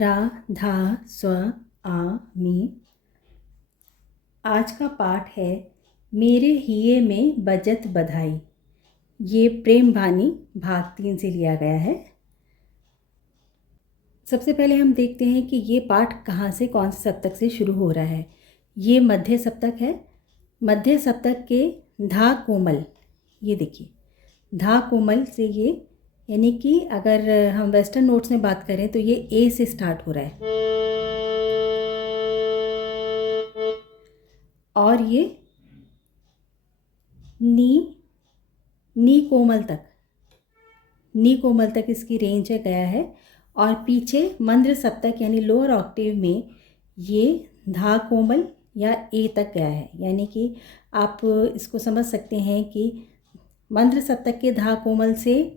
रा धा स्व आ मी। आज का पाठ है मेरे हिये में बजत बधाई। ये प्रेम भानी भाग 3 से लिया गया है। सबसे पहले हम देखते हैं कि ये पाठ कहाँ से, कौन से सप्तक से शुरू हो रहा है। ये मध्य सप्तक है। मध्य सप्तक के धा कोमल, ये देखिए धा कोमल से ये, यानी कि अगर हम वेस्टर्न नोट्स में बात करें तो ये ए से स्टार्ट हो रहा है और ये नी कोमल तक इसकी रेंज है गया है। और पीछे मंद्र सप्तक यानी लोअर ऑक्टेव में ये धा कोमल या ए तक गया है। यानी कि आप इसको समझ सकते हैं कि मंद्र सप्तक के धा कोमल से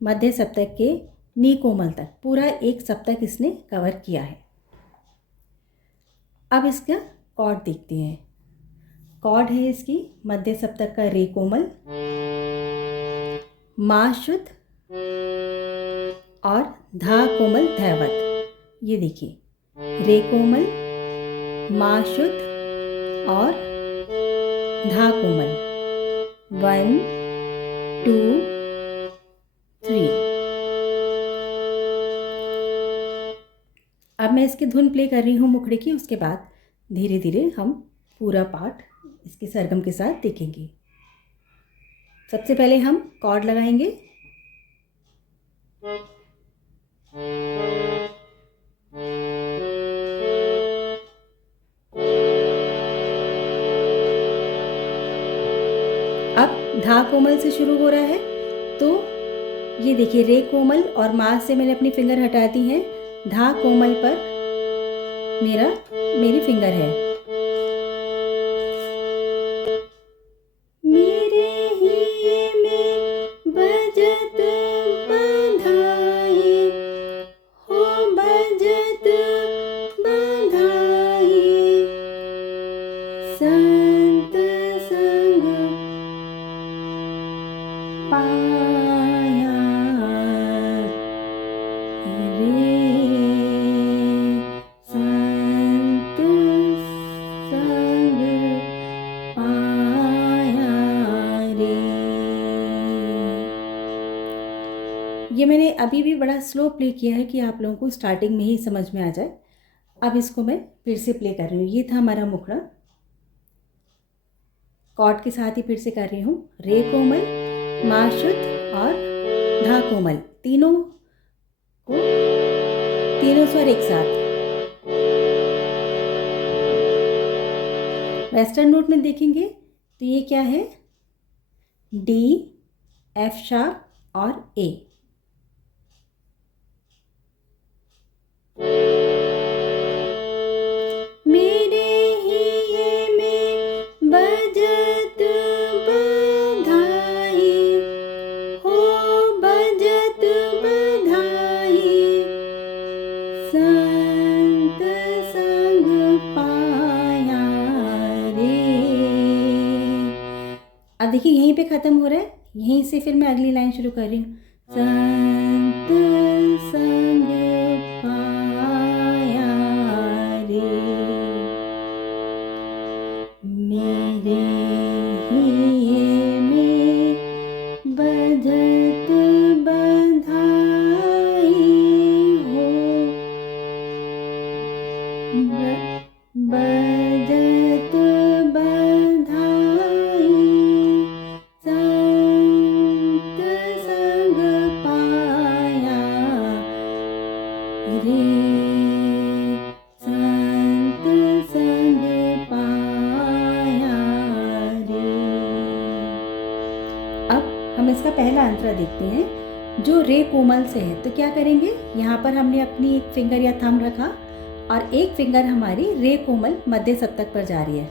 मध्य सप्तक के नी कोमल तक पूरा एक सप्तक इसने कवर किया है। अब इसका कॉर्ड देखते हैं। कॉर्ड है इसकी मध्य सप्तक का रे कोमल, मा शुद्ध और धा कोमल धैवत। ये देखिए रे कोमल, मा शुद्ध और धा कोमल। 1 2 3। अब मैं इसकी धुन प्ले कर रही हूँ मुखड़े की, उसके बाद धीरे धीरे हम पूरा पाठ इसके सरगम के साथ देखेंगे। सबसे पहले हम कॉर्ड लगाएंगे। अब धा कोमल से शुरू हो रहा है, तो ये देखिए रे कोमल और मा से मैंने अपनी फिंगर हटा दी है। धा कोमल पर मेरी फिंगर है। मेरे हिये में बजत बधाई, हो बजत बधाई, संत संग पाया रे, संत संग पाया रे। ये मैंने अभी भी बड़ा स्लो प्ले किया है कि आप लोगों को स्टार्टिंग में ही समझ में आ जाए। अब इसको मैं फिर से प्ले कर रही हूँ। ये था हमारा मुखड़ा, कॉर्ड के साथ ही फिर से कर रही हूँ। रे कोमल, मा शुद्ध और धा कोमल, तीनों स्वर एक साथ। वेस्टर्न नोट में देखेंगे तो ये क्या है, डी, एफ शार्प और ए। मेरे हिये में बजत बधाई, हो बजत बधाई, संत संग पाया रे। अब देखिए यहीं पे ख़त्म हो रहा है, यहीं से फिर मैं अगली लाइन शुरू कर रही हूँ। संत संग पाया रे, मेरे हिये में बजत बधाई, हो बजत बधाई, संत संग पाया रे, संत संग पाया रे। अब हम इसका पहला अंतरा देखते हैं जो रे कोमल से है। तो क्या करेंगे, यहाँ पर हमने अपनी एक फिंगर या थंब रखा और एक फिंगर हमारी रे कोमल मध्य सप्तक पर जा रही है।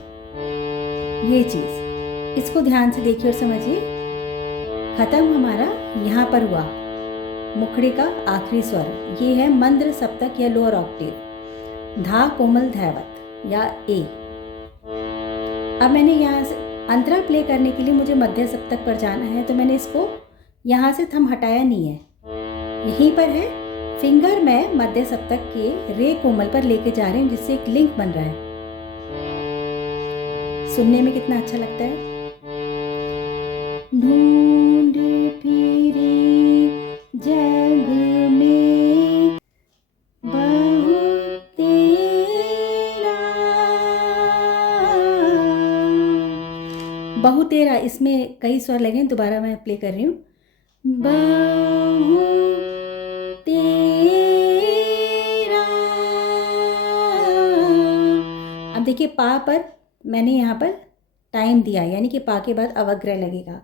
ये चीज़ इसको ध्यान से देखिए और समझिए। खत्म हमारा यहाँ पर हुआ मुखड़े का आखिरी स्वर, ये है मंद्र सप्तक या लोअर ऑक्टेव, धा कोमल धैवत या ए। अब मैंने यहाँ से अंतरा प्ले करने के लिए मुझे मध्य सप्तक पर जाना है, तो मैंने इसको यहाँ से थंब हटाया नहीं है, यहीं पर है, फिंगर मैं मध्य सप्तक के रे कोमल पर लेके जा रही हूँ, जिससे एक लिंक बन रहा है। सुनने में कितना अच्छा लगता है। ढूंढ फिरे जग में बहुत तेरा, बहु तेरा, इसमें कई स्वर लगे, दोबारा मैं प्ले कर रही हूँ। बहु तेरा। अब देखिए पा पर मैंने यहाँ पर टाइम दिया, यानी कि पा के बाद अवग्रह लगेगा।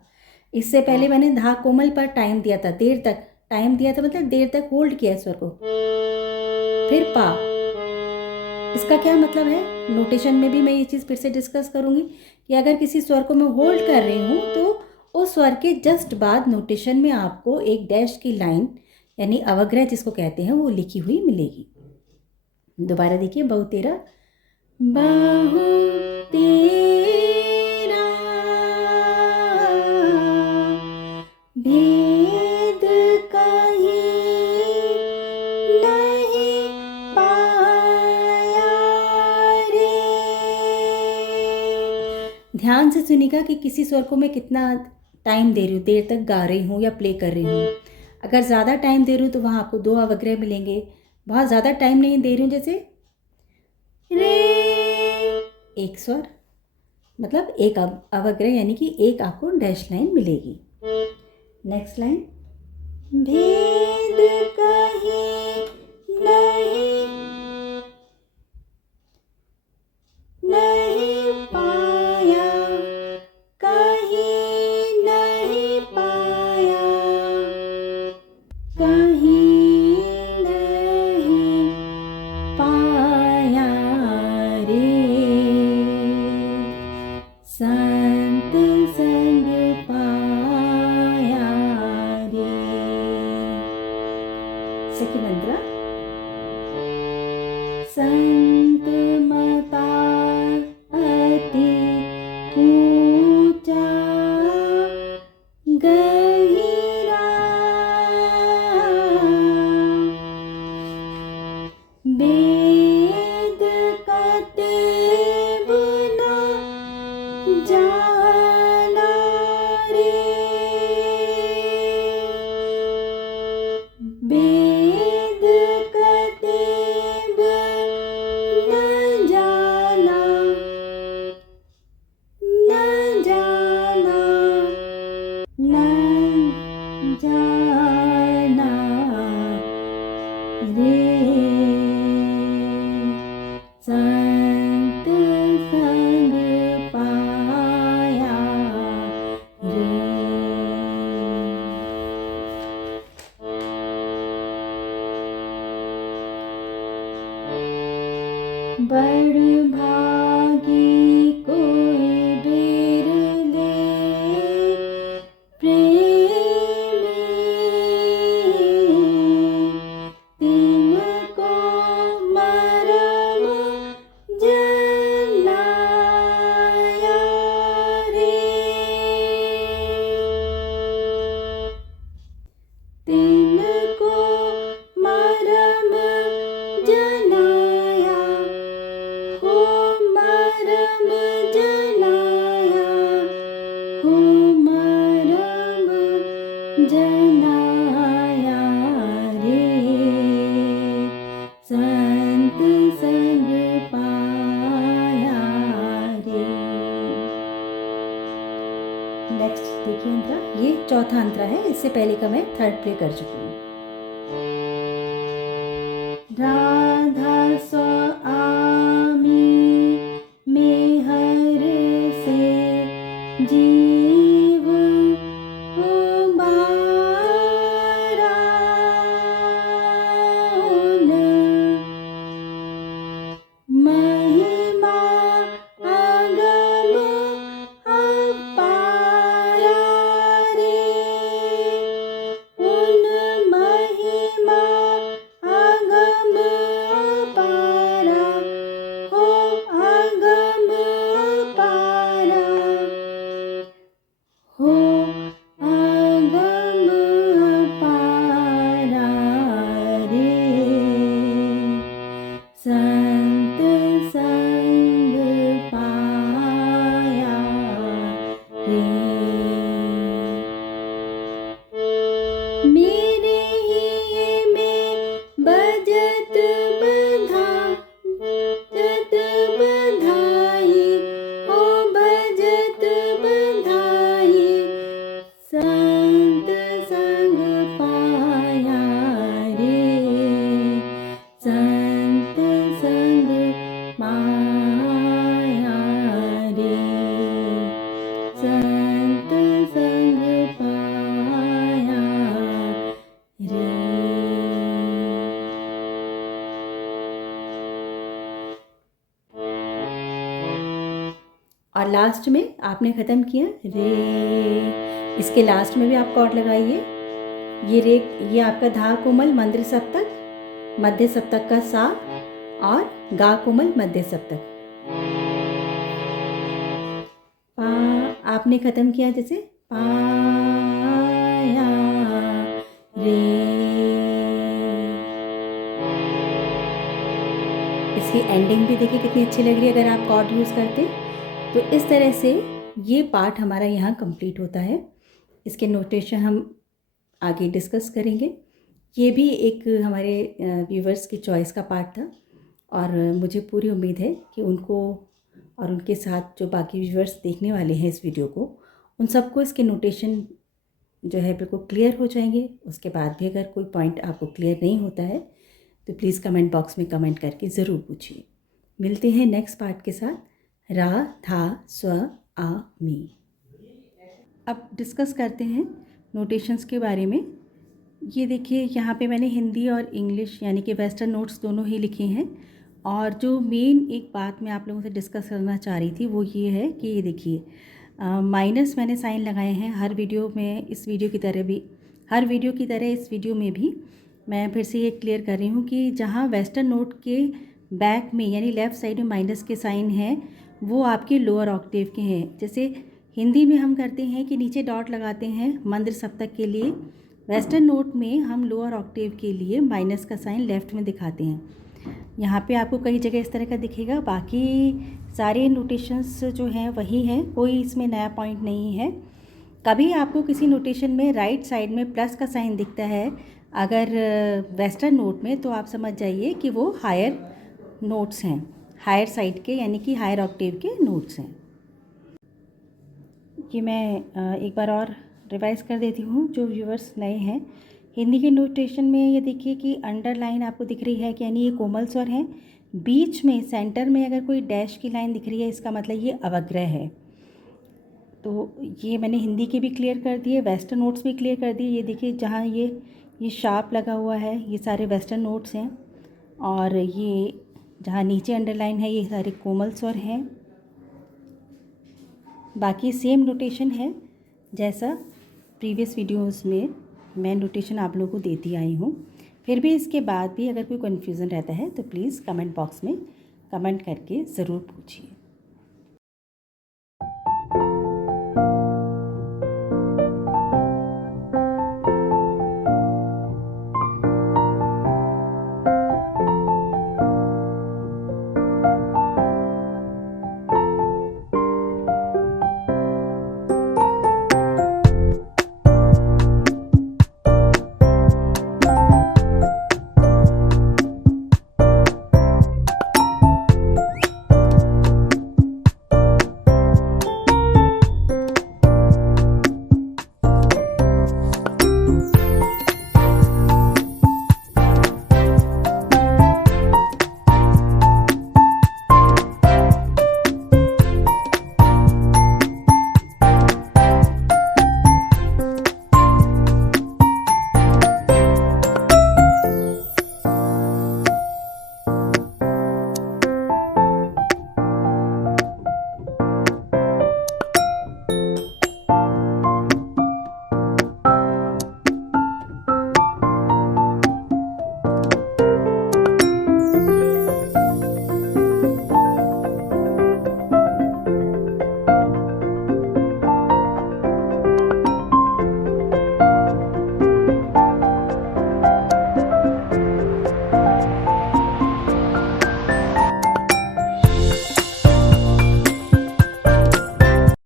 इससे पहले मैंने धा कोमल पर टाइम दिया था, देर तक टाइम दिया था, मतलब देर तक होल्ड किया स्वर को। फिर पा, इसका क्या मतलब है? नोटेशन में भी मैं ये चीज़ फिर से डिस्कस करूँगी कि अगर किसी स्वर को मैं होल्ड कर रही हूँ तो उस स्वर के जस्ट बाद नोटेशन में आपको एक डैश की लाइन, यानी अवग्रह जिसको कहते हैं, वो लिखी हुई मिलेगी। दोबारा देखिए, बहु तेरा, बहु तेरा भेद कहीं नहीं पाया रे। ध्यान से सुनिएगा कि किसी स्वर को मैं कितना टाइम दे रही हूँ, देर तक गा रही हूँ या प्ले कर रही हूँ। अगर ज़्यादा टाइम दे रही हूँ तो वहाँ आपको 2 अवग्रह मिलेंगे। बहुत ज़्यादा टाइम नहीं दे रही हूँ, जैसे रे, एक स्वर, मतलब एक अवग्रह, यानी कि एक आपको डैश लाइन मिलेगी। नेक्स्ट लाइन, भेद कहीं नहीं पाया, कहीं नहीं पाया, कहीं नहीं पाया रे। संत संग पाया रे। सेकंड अंतरा, संत मता अति ऊंचा गहिरा, वेद कतेब न जाना रे, वेद कतेब न जाना, न जाना, न जाना रे। संत संग पाया रे। बड़ भागी कोई बिरले प्रेमी, तिनको मरम जनाया रे, तिनको मरम जनाया, हो मरम जनाया, हो मरम जनाया रे। संत संग पाया रे। नेक्स्ट देखिए अंतरा, ये चौथा अंतरा है, इससे पहले का मैं थर्ड प्ले कर चुकी हूँ। राधा सो आमी मेहर से जीव उबारा, महिमा अगम अपारा रे, उन संत संग पाया रे। मेरे ही में बजत बधाई ओ बजत बधाई, संत संग पाया रे, संत संग पाया रे, संत संग पाया रे। और लास्ट में आपने ख़त्म किया रे, इसके लास्ट में भी आप कॉर्ड लगाइए। ये रे, ये आपका धा कोमल मंद्र सप्तक, मध्य सप्तक का सा, और गा कोमल मध्य सप्तक। पा आपने ख़त्म किया जैसे पाया रे। इसकी एंडिंग भी देखिए कितनी अच्छी लग रही है अगर आप कॉर्ड यूज़ करते। तो इस तरह से ये पार्ट हमारा यहाँ कंप्लीट होता है। इसके नोटेशन हम आगे डिस्कस करेंगे। ये भी एक हमारे व्यूवर्स की चॉइस का पार्ट था और मुझे पूरी उम्मीद है कि उनको और उनके साथ जो बाकी व्यूवर्स देखने वाले हैं इस वीडियो को, उन सबको इसके नोटेशन जो है बिल्कुल क्लियर हो जाएंगे। उसके बाद भी अगर कोई पॉइंट आपको क्लियर नहीं होता है तो प्लीज़ कमेंट बॉक्स में कमेंट करके ज़रूर पूछिए। मिलते हैं नेक्स्ट पार्ट के साथ। रा धा स्व आ मी। अब डिस्कस करते हैं नोटेशंस के बारे में। ये देखिए यहाँ पे मैंने हिंदी और इंग्लिश यानी कि वेस्टर्न नोट्स दोनों ही लिखे हैं। और जो मेन एक बात मैं आप लोगों से डिस्कस करना चाह रही थी वो ये है कि ये देखिए माइनस मैंने साइन लगाए हैं हर वीडियो में। इस वीडियो की तरह भी, हर वीडियो की तरह इस वीडियो में भी मैं फिर से ये क्लियर कर रही हूँ कि जहाँ वेस्टर्न नोट के बैक में यानी लेफ़्ट साइड में माइनस के साइन हैं वो आपके लोअर ऑक्टेव के हैं। जैसे हिंदी में हम करते हैं कि नीचे डॉट लगाते हैं मंद्र सप्तक के लिए, वेस्टर्न नोट में हम लोअर ऑक्टेव के लिए माइनस का साइन लेफ़्ट में दिखाते हैं। यहाँ पे आपको कई जगह इस तरह का दिखेगा। बाकी सारे नोटेशंस जो हैं वही हैं, कोई इसमें नया पॉइंट नहीं है। कभी आपको किसी नोटेशन में राइट साइड में प्लस का साइन दिखता है अगर वेस्टर्न नोट में, तो आप समझ जाइए कि वो हायर नोट्स हैं, हायर साइड के यानी कि हायर ऑक्टेव के नोट्स हैं। कि मैं एक बार और रिवाइज़ कर देती हूँ जो व्यूअर्स नए हैं। हिंदी के नोटेशन में ये देखिए कि अंडरलाइन आपको दिख रही है कि यानी ये कोमल स्वर हैं। बीच में सेंटर में अगर कोई डैश की लाइन दिख रही है इसका मतलब ये अवग्रह है। तो ये मैंने हिंदी के भी क्लियर कर दिए, वेस्टर्न नोट्स भी क्लियर कर दिए। ये देखिए जहाँ ये शार्प लगा हुआ है ये सारे वेस्टर्न नोट्स हैं, और ये जहाँ नीचे अंडरलाइन है ये सारे कोमल स्वर हैं। बाकी सेम नोटेशन है जैसा प्रीवियस वीडियोस में मैं नोटेशन आप लोगों को देती आई हूँ। फिर भी इसके बाद भी अगर कोई कन्फ्यूज़न रहता है तो प्लीज़ कमेंट बॉक्स में कमेंट करके ज़रूर पूछिए।